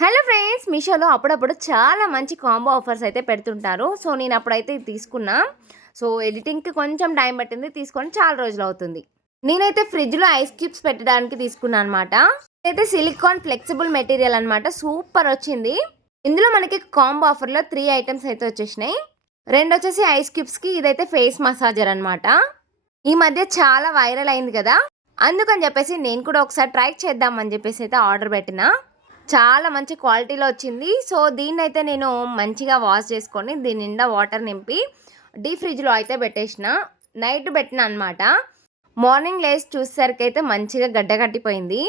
Hello friends, మీషోలో అప్పుడప్పుడు చాలా మంచి కాంబో ఆఫర్స్ అయితే పెడుతుంటారు. సో నేను అప్పుడైతే ఇది తీసుకున్నా. సో ఎడిటింగ్కి కొంచెం టైం పట్టింది, తీసుకొని చాలా రోజులు అవుతుంది. నేనైతే ఫ్రిడ్జ్లో ఐస్ క్యూబ్స్ పెట్టడానికి తీసుకున్నాను అనమాట. ఇదైతే సిలికాన్ ఫ్లెక్సిబుల్ మెటీరియల్ అనమాట. సూపర్ వచ్చింది. ఇందులో మనకి కాంబో ఆఫర్లో 3 ఐటమ్స్ అయితే వచ్చేసినాయి. 2 వచ్చేసి ఐస్ క్యూబ్స్కి, ఇదైతే ఫేస్ మసాజర్ అనమాట. ఈ మధ్య చాలా వైరల్ అయింది కదా, అందుకని చెప్పేసి నేను కూడా ఒకసారి ట్రై చేద్దామని చెప్పేసి అయితే ఆర్డర్ పెట్టిన. చాలా మంచి క్వాలిటీలో వచ్చింది. సో దీన్నైతే నేను మంచిగా వాష్ చేసుకొని దీని నిండా వాటర్ నింపి డీప్ ఫ్రిడ్జ్లో అయితే పెట్టేసిన. నైట్ పెట్టిన అనమాట. మార్నింగ్ లేసి చూసేసరికి అయితే మంచిగా గడ్డ కట్టిపోయింది.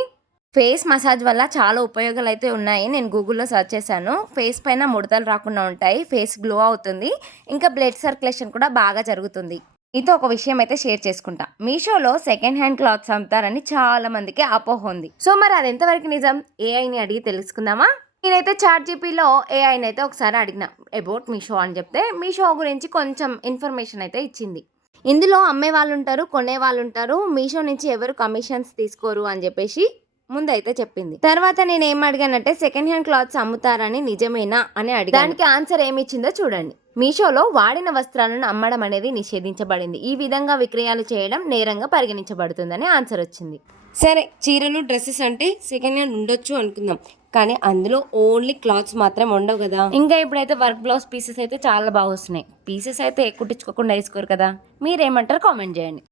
ఫేస్ మసాజ్ వల్ల చాలా ఉపయోగాలు అయితే ఉన్నాయి. నేను గూగుల్లో సెర్చ్ చేశాను. ఫేస్ పైన ముడతలు రాకుండా ఉంటాయి, ఫేస్ గ్లో అవుతుంది, ఇంకా బ్లడ్ సర్క్యులేషన్ కూడా బాగా జరుగుతుంది. మీతో ఒక విషయం అయితే షేర్ చేసుకుంటా. మీషోలో సెకండ్ హ్యాండ్ క్లాత్స్ అమ్ముతారని చాలా మందికి అపోహ ఉంది. సో మరి అది ఎంతవరకు నిజం, ఏఐని అడిగి తెలుసుకుందామా? నేనైతే చాట్‌జీపీటీలో ఏఐని అయితే ఒకసారి అడిగిన అబౌట్ మీషో అని చెప్తే మీషో గురించి కొంచెం ఇన్ఫర్మేషన్ అయితే ఇచ్చింది. ఇందులో అమ్మే వాళ్ళు ఉంటారు, కొనే వాళ్ళు ఉంటారు. మీషో నుంచి ఎవరు కమిషన్స్ తీసుకోరు అని చెప్పేసి ముందైతే చెప్పింది. తర్వాత నేను ఏం అడిగానంటే సెకండ్ హ్యాండ్ క్లాత్స్ అమ్ముతారని నిజమేనా అని అడిగాను. దానికి ఆన్సర్ ఏమి ఇచ్చిందో చూడండి. మీషోలో వాడిన వస్త్రాలను అమ్మడం అనేది నిషేధించబడింది. ఈ విధంగా విక్రయాలు చేయడం నేరంగా పరిగణించబడుతుందని ఆన్సర్ వచ్చింది. సరే, చీరలు డ్రెస్సెస్ అంటే సెకండ్ హ్యాండ్ ఉండొచ్చు అనుకుందాం, కానీ అందులో ఓన్లీ క్లాత్స్ మాత్రం ఉండవు కదా. ఇంకా ఇప్పుడైతే వర్క్ బ్లౌజ్ పీసెస్ అయితే చాలా బాగా వస్తున్నాయి. పీసెస్ అయితే కుట్టించుకోకుండా వేసుకోరు కదా. మీరేమంటారు కామెంట్ చేయండి.